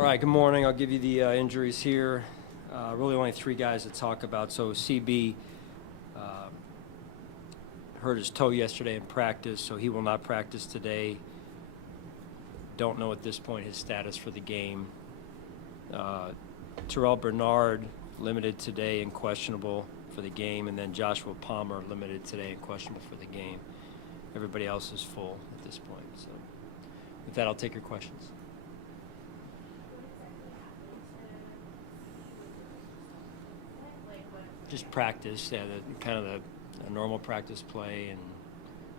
right, good morning. I'll give you the injuries here. Really only three guys to talk about. So CB hurt his toe yesterday in practice, so he will not practice today. Don't know at this point his status for the game. Terrell Bernard limited today and questionable for the game, and then Joshua Palmer limited today and questionable for the game. Everybody else is full at this point. So with that, I'll take your questions. Just practice, yeah, a normal practice play, and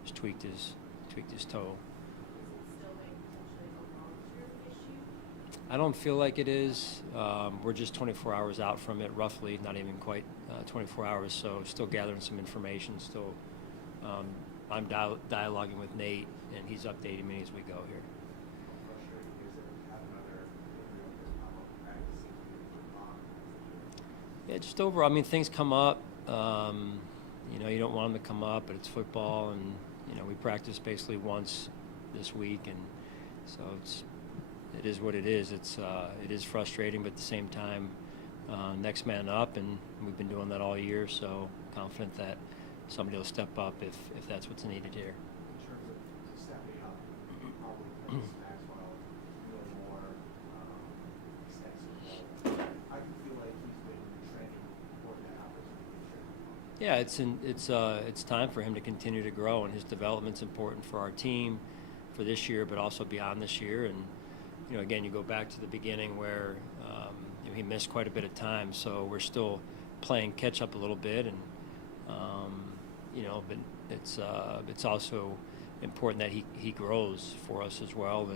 just tweaked his toe. I don't feel like it is. We're just 24 hours out from it, roughly, not even quite 24 hours. So still gathering some information. Still, I'm dialoguing with Nate, and he's updating me as we go here. Yeah, just overall, I mean, things come up. You don't want them to come up, but it's football, and we practice basically once this week, and so it is what it is. It is frustrating, but at the same time, next man up, and we've been doing that all year. So confident that somebody will step up if that's what's needed here. In terms of stepping up, probably Maxwell feeling more extensive. How do you feel like he's been training for that opportunity? Yeah, it's time for him to continue to grow, and his development's important for our team for this year, but also beyond this year. And again, you go back to the beginning where he missed quite a bit of time, so we're still playing catch up a little bit, and but it's also important that he grows for us as well,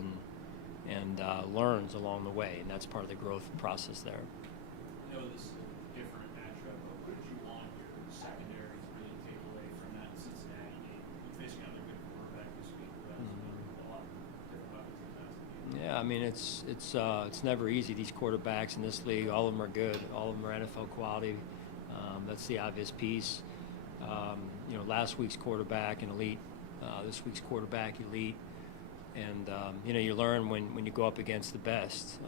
and learns along the way, and that's part of the growth process there. I know this is a different matchup, but what did you want your secondary to really take away from that Cincinnati game? You're facing another good quarterback this week, but a lot of different weapons in that game. Yeah, I mean, it's never easy. These quarterbacks in this league, all of them are good. All of them are NFL quality. That's the obvious piece. Last week's quarterback and elite, this week's quarterback elite, and you learn when you go up against the best,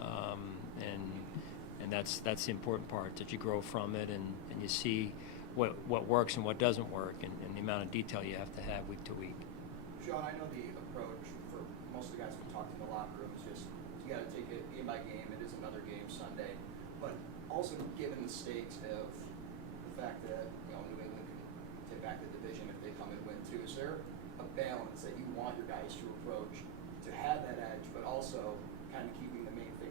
and that's the important part, that you grow from it, and you see what works and what doesn't work, and the amount of detail you have to have week to week. Sean, I know the approach for most of the guys we talked in the locker room is just you got to take it game by game. It is another game Sunday, but also given the stakes of the fact that New England can take back the division if they come and win too, is there a balance that you want your guys to approach to have that edge, but also kind of keeping the main thing,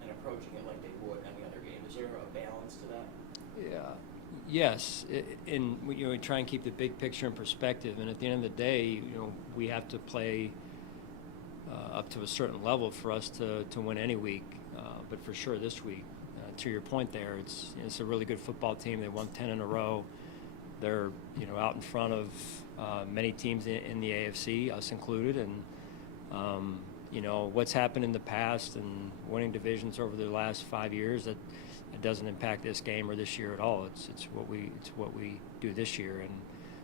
and approaching it like they would any other game? Is there a balance to that? Yeah. Yes, we try and keep the big picture in perspective, and at the end of the day, we have to play up to a certain level for us to win any week. But for sure this week, to your point there, it's a really good football team. They won 10 in a row. They're out in front of many teams in the AFC, us included, and what's happened in the past and winning divisions over the last 5 years, that it doesn't impact this game or this year at all. It's what we do this year, and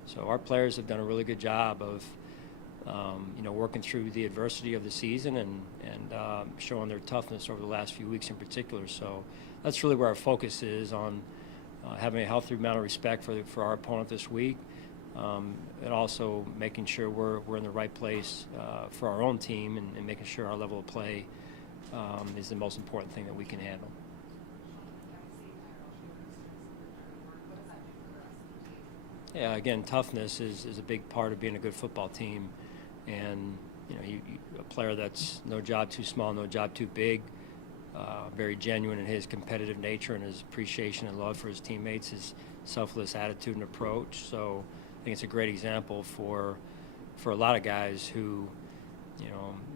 so our players have done a really good job of working through the adversity of the season and showing their toughness over the last few weeks in particular. So that's really where our focus is, on having a healthy amount of respect for our opponent this week, and also making sure we're in the right place for our own team, and making sure our level of play is the most important thing that we can handle. Yeah, again, toughness is a big part of being a good football team, and a player that's no job too small, no job too big, very genuine in his competitive nature and his appreciation and love for his teammates, his selfless attitude and approach. So I think it's a great example for a lot of guys who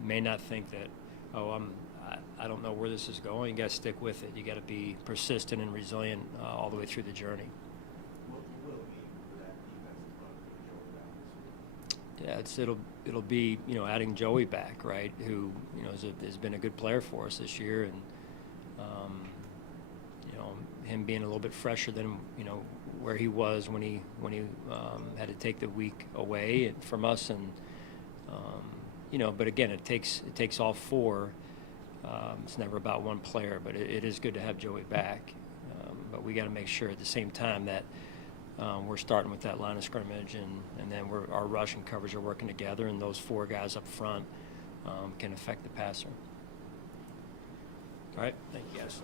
may not think that, I don't know where this is going. You got to stick with it. You got to be persistent and resilient all the way through the journey. Yeah, it'll be adding Joey back, right? Who has been a good player for us this year, and him being a little bit fresher than where he was when he had to take the week away from us, and but again, it takes all four It's never about one player, but it is good to have Joey back. But we got to make sure at the same time that we're starting with that line of scrimmage, and then our rush and coverage are working together, and those 4 guys up front can affect the passer. All right, thank you guys.